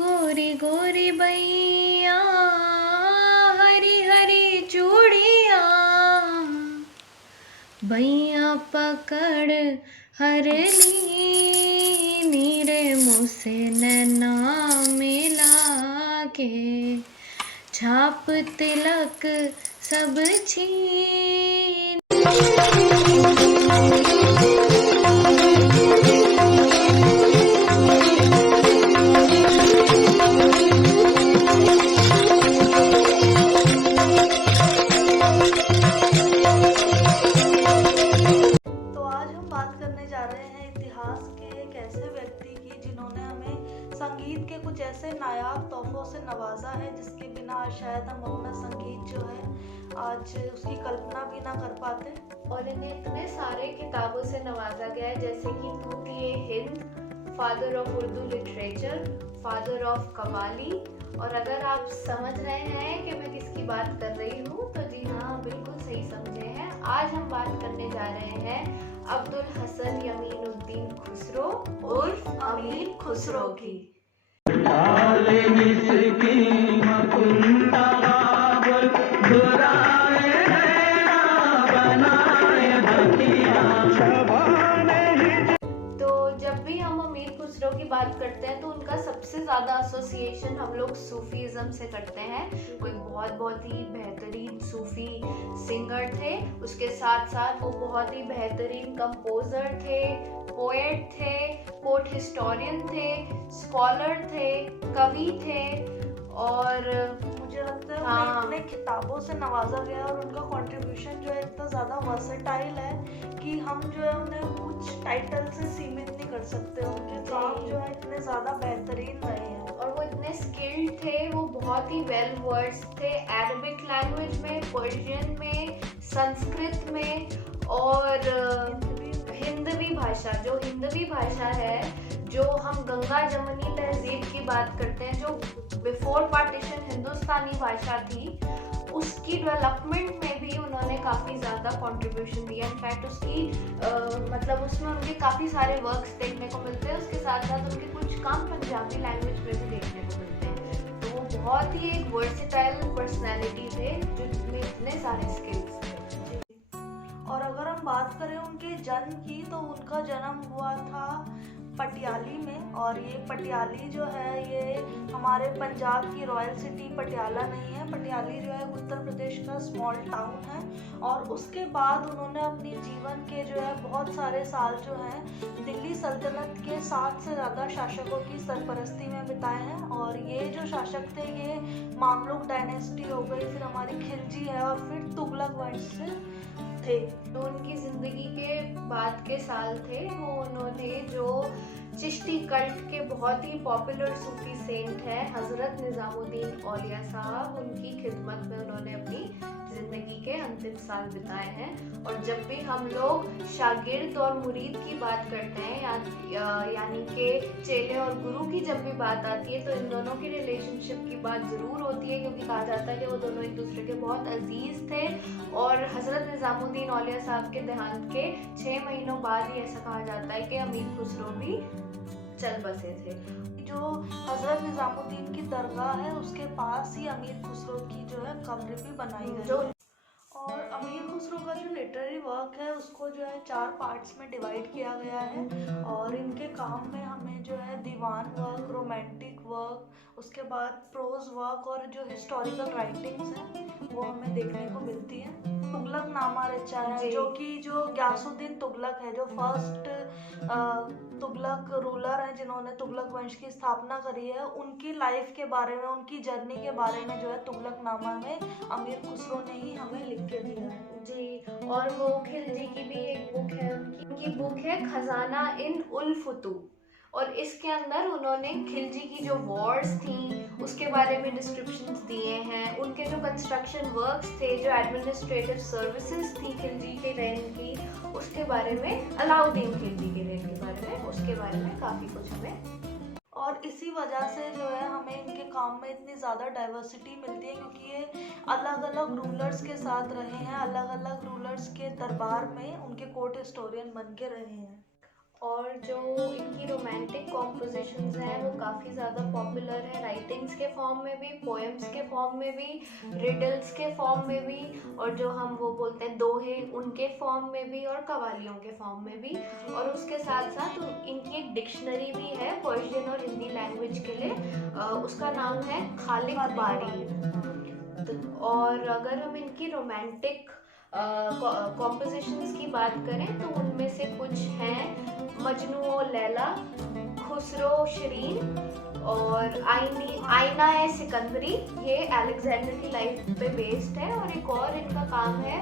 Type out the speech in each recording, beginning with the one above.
गोरी गोरी बैया हरी हरी चूड़िया बैया पकड़ हर ली नीरे मुझसे नैना मिला के छाप तिलक सब छीन। संगीत के कुछ ऐसे नायाब तोहफों से नवाजा है जिसके बिना शायद हम अपना संगीत जो है आज उसकी कल्पना भी ना कर पाते। और इन्हें इतने सारे किताबों से नवाजा गया है जैसे कि Tuti-e-Hind, father of Urdu literature, father of qawwali. और अगर आप समझ रहे हैं कि मैं किसकी बात कर रही हूँ तो जी हाँ, बिल्कुल सही समझे हैं। आज हम बात करने जा रहे हैं अब्दुल हसन यमीनुद्दीन खुसरो उर्फ अमीर खुसरो की। तो जब भी हम अमीर खुसरो की बात करते हैं तो उनका सबसे ज़्यादा एसोसिएशन हम लोग सूफीज़म से करते हैं। कोई बहुत ही बेहतरीन सूफी सिंगर थे, उसके साथ साथ वो बहुत ही बेहतरीन कंपोज़र थे, पोएट थे, कोर्ट हिस्टोरियन थे, स्कॉलर थे, कवि थे। और मुझे लगता है उन्हें इतने किताबों से नवाजा गया और उनका कंट्रीब्यूशन जो है इतना ज़्यादा वर्सेटाइल है कि हम जो है उन्हें कुछ टाइटल से सीमित नहीं कर सकते। उनके काम जो है इतने ज़्यादा बेहतरीन रहे हैं और वो इतने स्किल्ड थे, वो बहुत ही वेल वर्स्ड थे अरबिक लैंग्वेज में, पर्शियन में, संस्कृत में और हिंदवी भाषा। जो हिंदवी भाषा है, जो हम गंगा जमनी तहजीब की बात करते हैं, जो बिफोर पार्टीशन हिंदुस्तानी भाषा थी, उसकी डेवलपमेंट में भी उन्होंने काफ़ी ज़्यादा कंट्रीब्यूशन दिया। इनफैक्ट उसकी मतलब उसमें उनके काफ़ी सारे वर्क्स देखने को मिलते हैं। उसके साथ साथ उनके कुछ काम पंजाबी लैंग्वेज में भी देखने को मिलते हैं। तो वो बहुत ही एक वर्सेटाइल पर्सनैलिटी थे जिनमें इतने सारे स्किल्स थे। और अगर हम बात करें उनके जन्म की तो उनका जन्म हुआ था पटियाली में। और ये पटियाली जो है ये हमारे पंजाब की रॉयल सिटी पटियाला नहीं है। पटियाली जो है उत्तर प्रदेश का स्मॉल टाउन है। और उसके बाद उन्होंने अपनी जीवन के जो है बहुत सारे साल जो हैं दिल्ली सल्तनत के 7 से ज़्यादा शासकों की सरपरस्ती में बिताए हैं। और ये जो शासक थे ये मामलुक डायनेस्टी हो गई, फिर हमारी खिलजी है और फिर तुगलक वंश से थे। तो उनकी ज़िंदगी के बाद के साल थे वो उन्होंने जो चिश्ती कल्ट के बहुत ही पॉपुलर सूफी सेंट है हज़रत निज़ामुद्दीन औलिया साहब, उनकी खिदमत में उन्होंने अपनी ज़िंदगी के अंतिम साल बिताए हैं। और जब भी हम लोग शागिर्द और मुरीद की बात करते हैं यानी कि चेले और गुरु की जब भी बात आती है तो इन दोनों की रिलेशनशिप की बात ज़रूर होती है, क्योंकि कहा जाता है कि वो दोनों एक दूसरे के बहुत अजीज़ थे। और हज़रत निज़ामुद्दीन औलिया साहब के देहांत के 6 महीनों बाद ही ऐसा कहा जाता है कि अमीर खुसरो भी चल बसे थे। जो हज़रत निज़ामुद्दीन की दरगाह है उसके पास ही अमीर खुसरो की जो है कब्र भी बनाई गई है। और अमीर खुसरो का जो लिटरेरी वर्क है उसको जो है 4 पार्ट्स में डिवाइड किया गया है। और इनके काम में हमें जो है दीवान वर्क, रोमांटिक वर्क, उसके बाद प्रोज वर्क और जो हिस्टोरिकल राइटिंग्स हैं वो हमें देखने को मिलती हैं। तुगलक नामा रचा है जो कि जो गयासुद्दीन तुगलक है, जो फर्स्ट तुगलक रूलर हैं जिन्होंने तुगलक वंश की स्थापना करी है, उनकी लाइफ के बारे में, उनकी जर्नी के बारे में जो है तुगलक नामा में अमीर खुसरो ने ही हमें लिख के दिया है जी। और वो खिलजी की भी एक बुक है, उनकी बुक है खजाना इन उल फुतूह। और इसके अंदर उन्होंने खिलजी की जो वॉर्स थी उसके बारे में डिस्क्रिप्शंस दिए हैं, उनके जो कंस्ट्रक्शन वर्क्स थे, जो एडमिनिस्ट्रेटिव सर्विसेज थी खिलजी के रेन की, उसके बारे में, अलाउद्दीन खिलजी के रेन के बारे में, उसके बारे में काफ़ी कुछ हमें। और इसी वजह से जो है हमें इनके काम में इतनी ज़्यादा डाइवर्सिटी मिलती है, क्योंकि ये अलग अलग रूलर्स के साथ रहे हैं, अलग अलग रूलर्स के दरबार में उनके कोर्ट हिस्टोरियन बन के रहे हैं। और जो इनकी रोमांटिक कॉम्पोजिशंस हैं वो काफ़ी ज़्यादा पॉपुलर है, राइटिंग्स के फॉर्म में भी, पोएम्स के फॉर्म में भी, रिडल्स के फॉर्म में भी, और जो हम वो बोलते हैं दोहे उनके फॉर्म में भी, और कवालियों के फॉर्म में भी। और उसके साथ साथ इनकी एक डिक्शनरी भी है पर्शियन और हिंदी लैंग्वेज के लिए, उसका नाम है खालिक बारी। और अगर हम इनकी रोमांटिक कॉम्पोजिशंस की बात करें तो उनमें से कुछ हैं मजनू और लैला, खुसरो शिरीन, और आईना है सिकंदरी, ये अलेक्जेंडर की लाइफ पे बेस्ड है। और एक और इनका काम है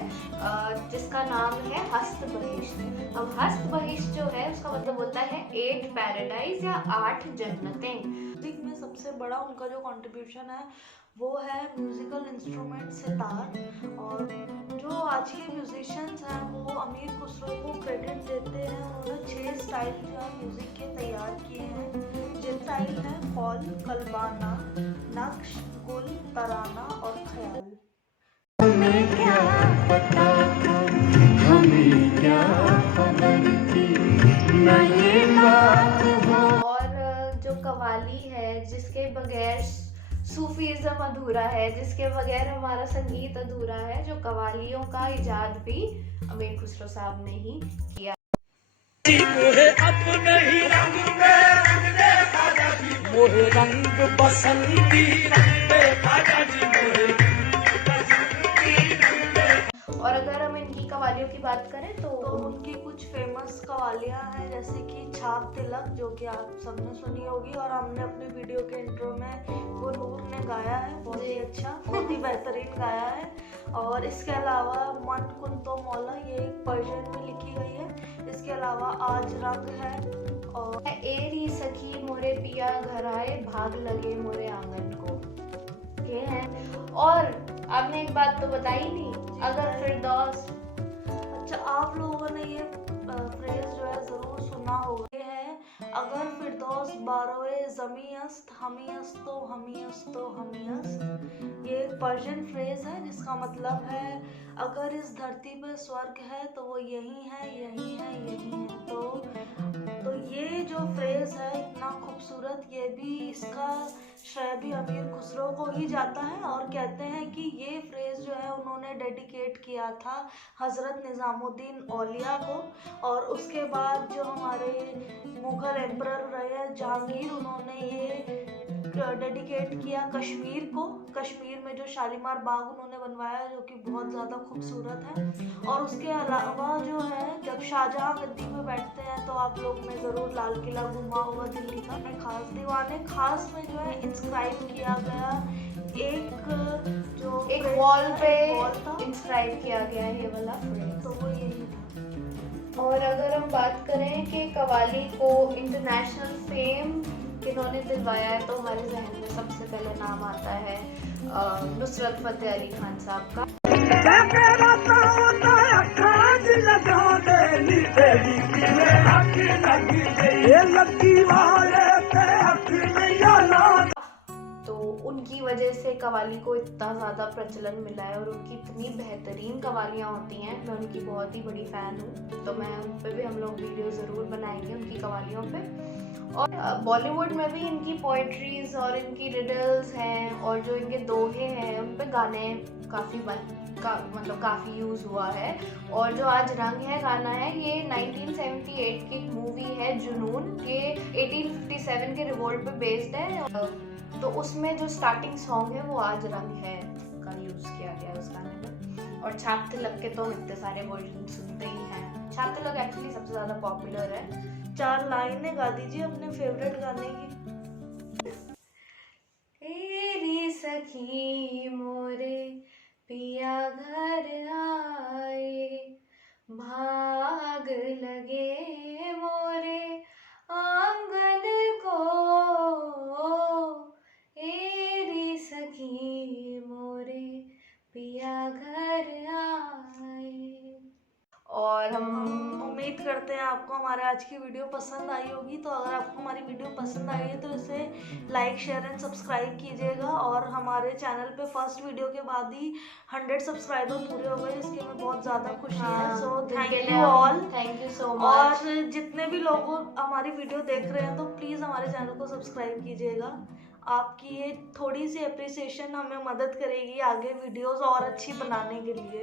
जिसका नाम है हस्त बहिश्त। अब हस्त बहिश्त जो है उसका मतलब होता है 8 पैराडाइज या 8 जन्नतें। म्यूजिक में सबसे बड़ा उनका जो कंट्रीब्यूशन है वो है म्यूजिकल इंस्ट्रूमेंट सितार। और जो आज के म्यूजिशियंस हैं वो अमीर खुसरो को क्रेडिट देते हैं। उन्होंने 6 स्टाइल जो है म्यूजिक के तैयार किए हैं। जिन स्टाइल है कौल, कलबाना, नक्श, गुल, तराना और ख्याल। हमें क्या पता था, हमें क्या खबर थी, न ये बात हो। और जो कवाली है जिसके बगैर सूफीज़्म अधूरा है, जिसके बगैर हमारा संगीत अधूरा है, जो कवालियों का इजाद भी अमीर खुसरो साहब ने ही किया। अपने ही रंग में रंग दे खाजा जी, मोहे रंग बसंती रंग दे खाजा जी, मोहे और अगर हम इनकी कवालियों की बात करें तो उनकी कुछ फेमस कवालियाँ हैं जैसे कि छाप तिलक, जो कि आप सबने सुनी होगी और हमने अपनी वीडियो के इंट्रो में वो नूर ने गाया है, बहुत ही अच्छा, बहुत ही बेहतरीन गाया है। और इसके अलावा मन कुन तो मौला, ये एक पर्शियन में लिखी गई है। इसके अलावा आज रंग है, और एरी सखी मोरे पिया घर आए, भाग लगे मोरे आंगन को, ये है। और आपने एक बात तो बताई नहीं, अगर फिरदौस। अच्छा, आप लोगों ने ये फ्रेज जो है जरूर सुना होगा, ये है अगर फिरदौस बारोए जमी अस्त, हमी अस्तो हमी अस्तो हमी अस्त। ये एक पर्शियन फ्रेज है जिसका मतलब है अगर इस धरती पे स्वर्ग है तो वो यही है, यही है, यही है। तो ये जो फ्रेज है इतना खूबसूरत, ये भी इसका श्रेय भी अमीर खुसरो को ही जाता है। और कहते हैं कि ये फ्रेज जो है उन्होंने डेडिकेट किया था हज़रत निज़ामुद्दीन औलिया को। और उसके बाद जो हमारे मुग़ल एम्परर रहे जहांगीर, उन्होंने ये डेडिकेट किया कश्मीर को। कश्मीर में जो शालीमार बाग उन्होंने बनवाया जो कि बहुत ज़्यादा खूबसूरत है। और उसके अलावा जो है जब शाहजहां गद्दी पे बैठते हैं तो आप लोग ने ज़रूर लाल किला घूमा होगा दिल्ली का। खास दीवाने खास में जो है इंस्क्राइब किया गया एक वॉल पे था, इंस्क्राइब किया गया है ये वाला फ्रेज, तो वो यही था। और अगर हम बात करें कि कवाली को इंटरनेशनल फेम किन्होंने दिलवाया है तो हमारे जहन में सबसे पहले नाम आता है नुसरत फतेह अली खान साहब का। तो उनकी वजह से कवाली को इतना ज़्यादा प्रचलन मिला है और उनकी इतनी बेहतरीन कवालियाँ होती हैं। मैं उनकी बहुत ही बड़ी फ़ैन हूँ, तो मैं उन पर भी हम लोग वीडियो ज़रूर बनाएंगे उनकी कवालियों पे। और बॉलीवुड में भी इनकी पोइट्रीज और इनकी रिडल्स हैं और जो इनके दोहे हैं उन पे गाने काफ़ी यूज़ हुआ है। और जो आज रंग है गाना है, ये 1978 की एक मूवी है जुनून, ये 1857 के रिवोल्ट पे बेस्ड है। तो उसमें जो स्टार्टिंग सॉन्ग है वो आज रंग है का यूज़ किया गया है उस गाने में। और छाप तिलक के तो इतने सारे वर्जन सुनते ही हैं। छाप तिलक एक्चुअली सबसे ज़्यादा पॉपुलर है। 4 लाइनें गा दीजिए अपने फेवरेट गाने की। तेरी सखी मोरे पिया घर आए, भाग लगे मोरे आंगन को, तेरी सखी मोरे पिया घर आए। और हम उम्मीद करते हैं आपको हमारे आज की वीडियो पसंद आई होगी। तो अगर आपको हमारी वीडियो पसंद आई है तो इसे लाइक शेयर एंड सब्सक्राइब कीजिएगा। और हमारे चैनल पे फर्स्ट वीडियो के बाद ही 100 सब्सक्राइबर पूरे हो गए, इसकी हमें बहुत ज़्यादा खुशी है। So thank you all, thank you so और मच। जितने भी लोग हमारी वीडियो देख रहे हैं तो प्लीज़ हमारे चैनल को सब्सक्राइब कीजिएगा। आपकी ये थोड़ी सी अप्रिसिएशन हमें मदद करेगी आगे वीडियोस और अच्छी बनाने के लिए।